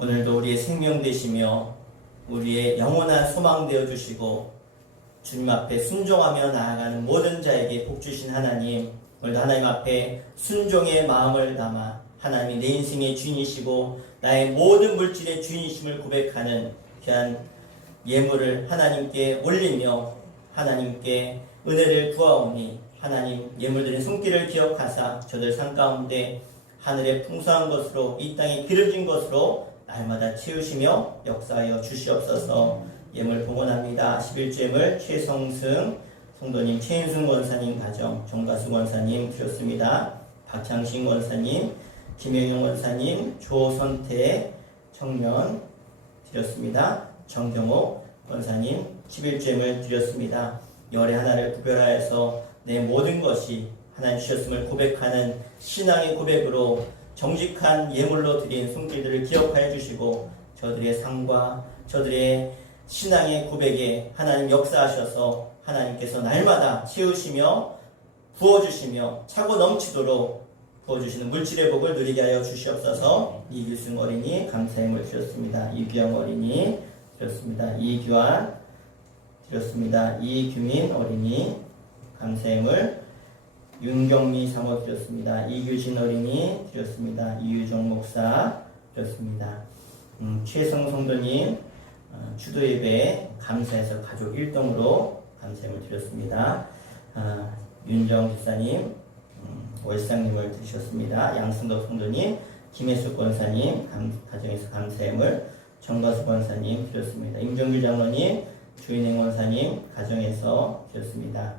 오늘도 우리의 생명 되시며 우리의 영원한 소망 되어 주시고 주님 앞에 순종하며 나아가는 모든 자에게 복 주신 하나님, 오늘도 하나님 앞에 순종의 마음을 담아 하나님이 내 인생의 주인이시고 나의 모든 물질의 주인이심을 고백하는 귀한 예물을 하나님께 올리며 하나님께 은혜를 구하오니 하나님 예물드린 손길을 기억하사 저들 삶 가운데 하늘의 풍성한 것으로 이 땅에 기름진 것으로 날마다 채우시며 역사하여 주시옵소서. 예물 봉헌합니다. 11주예물 최성승 성도님, 최인순 권사님 가정, 정가수 권사님 드렸습니다. 박창신 권사님, 김영영 권사님, 조선태 청년 드렸습니다. 정경호 권사님 11주임을 드렸습니다. 열의 하나를 구별하여서 내 모든 것이 하나님 주셨음을 고백하는 신앙의 고백으로 정직한 예물로 드린 손길들을 기억하여 주시고 저들의 삶과 저들의 신앙의 고백에 하나님 역사하셔서 하나님께서 날마다 채우시며 부어주시며 차고 넘치도록 부어주시는 물질의 복을 누리게 하여 주시옵소서. 이규승 어린이 감사함을 드렸습니다. 이규영 어린이 드렸습니다. 이규환 드렸습니다. 이규민 어린이 감사함을 윤경미 사모 드렸습니다. 이규진 어린이 드렸습니다. 이유정 목사 드렸습니다. 최성 성도님 주도 예배 감사해서 가족 1동으로 감사함을 드렸습니다. 윤정 집사님 월상님을 드리셨습니다. 양승덕 성도님, 김혜수 권사님 가정에서 감사함을 정가수 권사님 드렸습니다. 임정길 장로님, 주인행 권사님 가정에서 드렸습니다.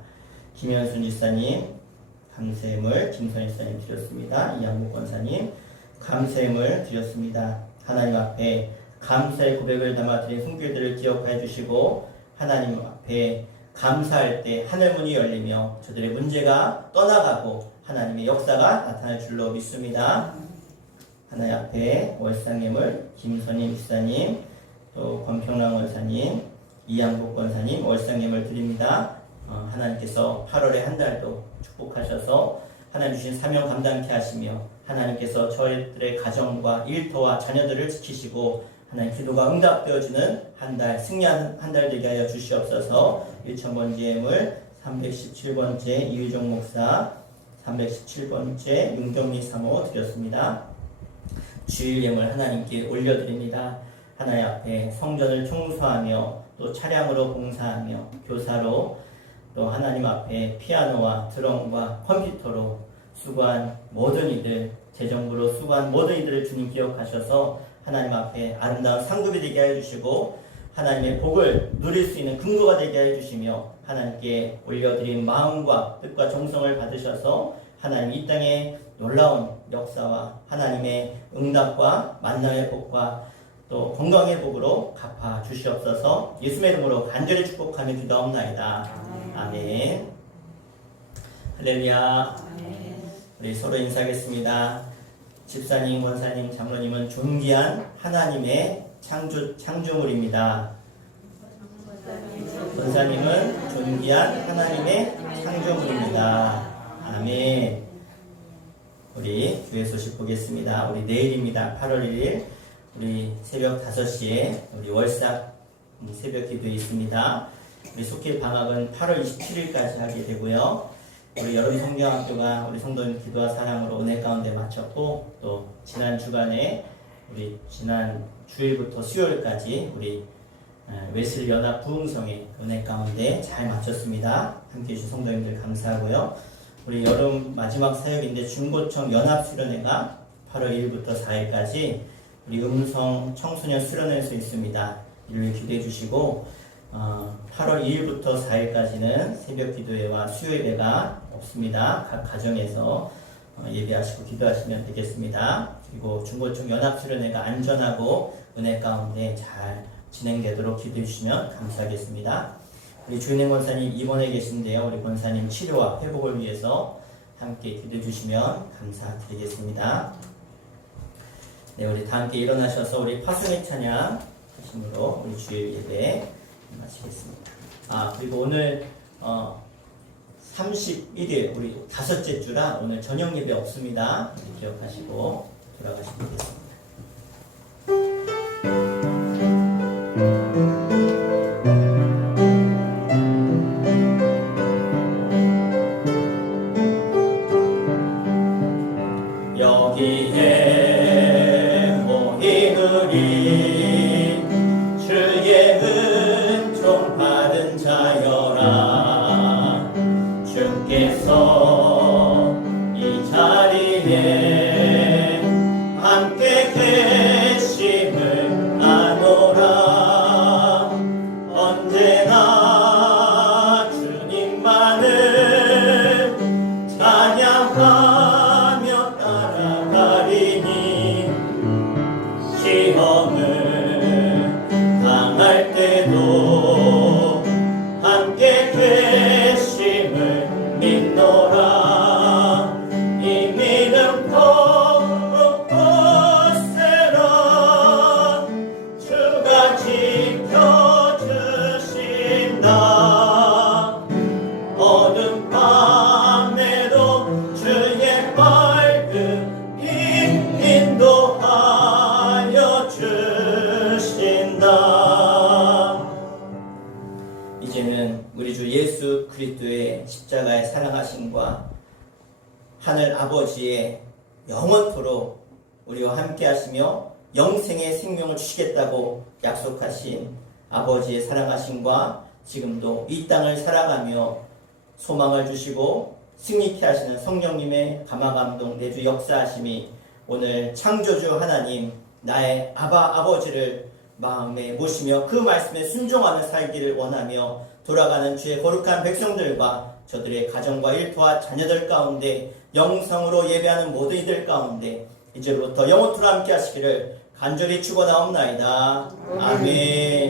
김현순 집사님 감사함을 김선희 집사님 드렸습니다. 이양국 권사님 감사함을 드렸습니다. 하나님 앞에 감사의 고백을 담아 드린 손길들을 기억해 주시고 하나님 앞에 감사할 때 하늘문이 열리며 저들의 문제가 떠나가고 하나님의 역사가 나타날 줄로 믿습니다. 하나님 앞에 월상님을 김선임 집사님, 또 권평랑 원사님, 이양복 권사님 월상님을 드립니다. 하나님께서 8월에 한 달도 축복하셔서 하나님 주신 사명 감당케 하시며 하나님께서 저희들의 가정과 일터와 자녀들을 지키시고 하나님 기도가 응답되어지는 한 달, 승리하는 한 달 되게 하여 주시옵소서. 1000번째 예물 317번째 이유정 목사, 317번째 윤경미 사모 드렸습니다. 주일 예물 하나님께 올려드립니다. 하나님 앞에 성전을 청소하며 또 차량으로 봉사하며 교사로 또 하나님 앞에 피아노와 드럼과 컴퓨터로 수고한 모든 이들, 재정부로 수고한 모든 이들을 주님 기억하셔서 하나님 앞에 아름다운 상급이 되게 해주시고 하나님의 복을 누릴 수 있는 근거가 되게 해주시며 하나님께 올려드린 마음과 뜻과 정성을 받으셔서 하나님 이 땅에 놀라운 역사와 하나님의 응답과 만남의 복과 또 건강의 복으로 갚아 주시옵소서. 예수의 이름으로 간절히 축복하며 기도하옵나이다. 아멘. 할렐루야. 우리 서로 인사하겠습니다. 집사님, 권사님, 장로님은 존귀한 하나님의 창조물입니다. 권사님은 존귀한 하나님의 창조물입니다. 아멘. 우리 교회 소식 보겠습니다. 우리 내일입니다. 8월 1일 우리 새벽 5시에 우리 월삭 새벽 기도에 있습니다. 우리 속길 방학은 8월 27일까지 하게 되고요. 우리 여름 성경학교가 우리 성도님 기도와 사랑으로 은혜 가운데 마쳤고 또 지난 주간에 우리 지난 주일부터 수요일까지 우리 웨슬리 연합 부흥성의 은혜 가운데 잘 마쳤습니다. 함께 해주신 성도님들 감사하고요. 우리 여름 마지막 사역인데 중고청 연합 수련회가 8월 1일부터 4일까지 우리 음성 청소년 수련회에서 있습니다. 이를 기도해 주시고 8월 2일부터 4일까지는 새벽 기도회와 수요 예배가 없습니다. 각 가정에서 예배하시고 기도하시면 되겠습니다. 그리고 중고청 연합 수련회가 안전하고 은혜 가운데 잘 진행되도록 기도해 주시면 감사하겠습니다. 우리 주인행 권사님 입원해 계신데요. 우리 권사님 치료와 회복을 위해서 함께 기도해 주시면 감사드리겠습니다. 네, 우리 다 함께 일어나셔서 우리 파송의 찬양 하심으로 우리 주일 예배 마치겠습니다. 그리고 오늘 31일 우리 5째 주라 오늘 저녁 예배 없습니다. 기억하시고 돌아가시면 되겠습니다. 여기에 모인 우리 주의 은총 받은 자여라. 주께서 이 자리에 함께 하나님, 우리 주 예수 그리스도의 십자가의 사랑하심과 하늘 아버지의 영원토록 우리와 함께 하시며 영생의 생명을 주시겠다고 약속하신 아버지의 사랑하심과 지금도 이 땅을 살아가며 소망을 주시고 승리케 하시는 성령님의 감화감동 내주 역사하심이 오늘 창조주 하나님 나의 아버지를 마음에 모시며 그 말씀에 순종하며 살기를 원하며 돌아가는 주의 거룩한 백성들과 저들의 가정과 일터와 자녀들 가운데 영성으로 예배하는 모든 이들 가운데 이제부터 영원토록 함께 하시기를 간절히 축원하옵나이다. 아멘.